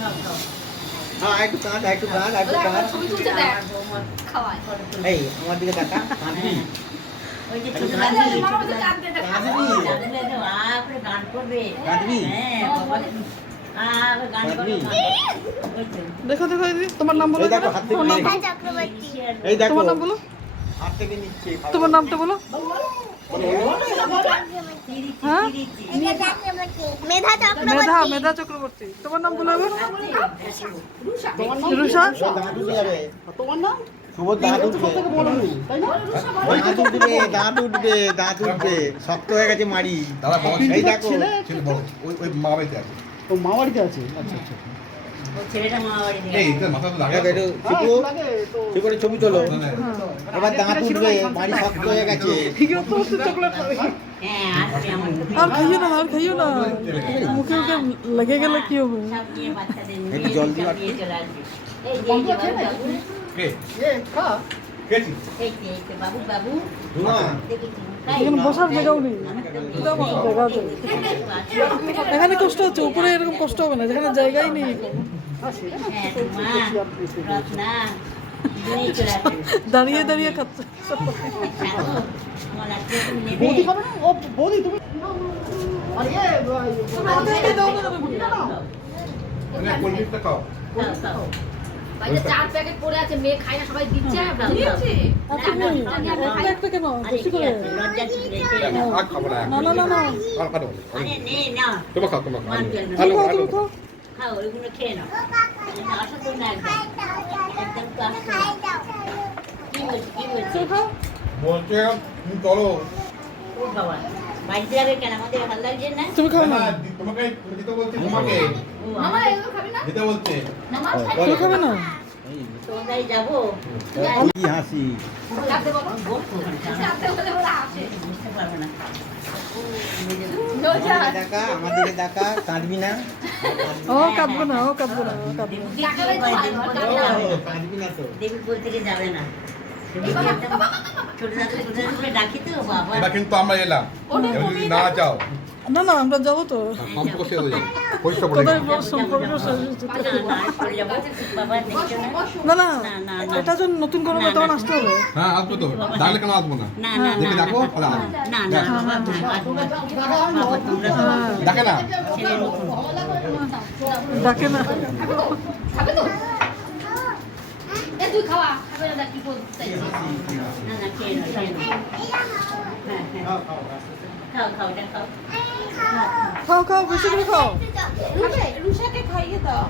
হ্যাঁ একটু কাঁদ একটু কাঁদ একটু কাঁদ ছবি তুলছে দেখ খাওয়ায় এই আমার দিকে তাকা কাঁদবি ওই যে একটু ছোট কাঁদবি কাঁদবি মামা বলছে কাঁদতে দেখ কাঁদবি কাঁদলে তো আপরে গান করবে কাঁদবি হ্যাঁ বাবা আপরে গান করবে ওই তো দেখো দেখো দিদি তোমার নাম বলো এই দেখো হাত থেকে মেধা চক্রবর্তী। এই দেখো তোমার নাম বলো হাত থেকে নিচ্ছে তোমার নামটা বলো হ্যাঁ মেধা চক্রবর্তী। মেধা চক্রবর্তী। মেধা মেধা চক্রবর্তী তোমার নাম বলো এবার রুষা দাঁত উঠে যাবে তোমার নাম শুভ দাঁত উঠবে দাঁত উঠবে দাঁত উঠবে দাঁত উঠবে শক্ত হয়ে গেছে মারি দাদা বড় এই দেখো ছেলে বড় ওই মা বাড়িতে আছে ও মা বাড়িতে আছে আচ্ছা আচ্ছা ও ছেলেটা মামা বাড়ি থেকে এই তোর মাথা তো লাগে দেখো একটু শিবু শিবুর ছবি তোলো হ্যাঁ। এবার দাঁত উঠবে মারি শক্ত হয়ে গেছে চকলেট হ্যাঁ আসবে আমার আর খাইও না আর খাইও না মুখে মুখে লেগে গেলে কি হবে সব নিয়ে বাচ্চাদের একটু জল দিও আর নিয়ে চলে আসবে এই যে বাবু কে কেছি এই যে বাবু বাবু না দেখেছি এখানে বসার জায়গাও নেই জায়গা আছে এখানে কষ্ট হচ্ছে উপরে এরকম কষ্ট হবে না যেখানে জায়গাই নেই হ্যাঁ মা রত্না নিয়ে চলে আসবে দাঁড়িয়ে দাঁড়িয়ে খাচ্ছে আমার আজকে তুমি নেবে ও বৌদি তুমি কোল্ড ড্রিঙ্কটা খাও খাও খাও বাইরে 4 প্যাকেট পড়ে আছে মেয়ে খায় না সবাই দিচ্ছে দিয়েছে একটা কেন বেশি করে লজ্জা কি আর খাবো না না না না না আর খাবো আরে নে না তোমার খাও তোমার খাও তুমি খাও তুমি খাও খাও ওইগুলো খেয়ে নাও আসো তো না একদম একদম তো আসো কি বলছি তুমি খাও বলছে তুমি চলো ও বাবা বাড়িতে যাবে কেন আমাদের ভালো লাগছে না তুমি খাও না তোমাকে দিতে বলছে তোমাকে ও মামা আমার এগুলো খাবি না দিতে বলছে মামা তুমি খাবে না তোমরাই যাবো কি হাসি খাতে বলো বসবো ওখানে খাতে বলে ওরা আসে বুঝতে পারবো না আমার দিকে দেখা আমার দিকে দেখা কাঁদবি না ও কাঁদবো না ও কাঁদবো না ও কাঁদবো না কাঁদবি না তো দেবী বল থেকে যাবে না ছোট ছোট ডাকি তো বাবা এবার কিন্তু আমরা এলাম এবার যদি না যাও না না আমরা যাবো তো সম্পর্ক শেষ হয়ে যাবে পরিষ্কার বলে কোথায় বড় সম্পর্ক শেষ হচ্ছে? পড়ে যাবো বাবা দেখছো না না না এটা যখন নতুন করবো তখন আসতে হবে হ্যাঁ আসবো তো ডাকলে কেন আসবো না না না দেখে দেখো তাহলে আসবো। না না বাবা তোমরা ডাকে না ছেলে নতুন ডাকে না খাবে তো এ তুই খাওয়া খাবে না কি বলতে না না খেয়ে নাও খেয়ে নাও হ্যাঁ হ্যাঁ খাও খাও এটা খাও খাও খাও বেশি করে খাও রুষাকে খাইয়ে দাও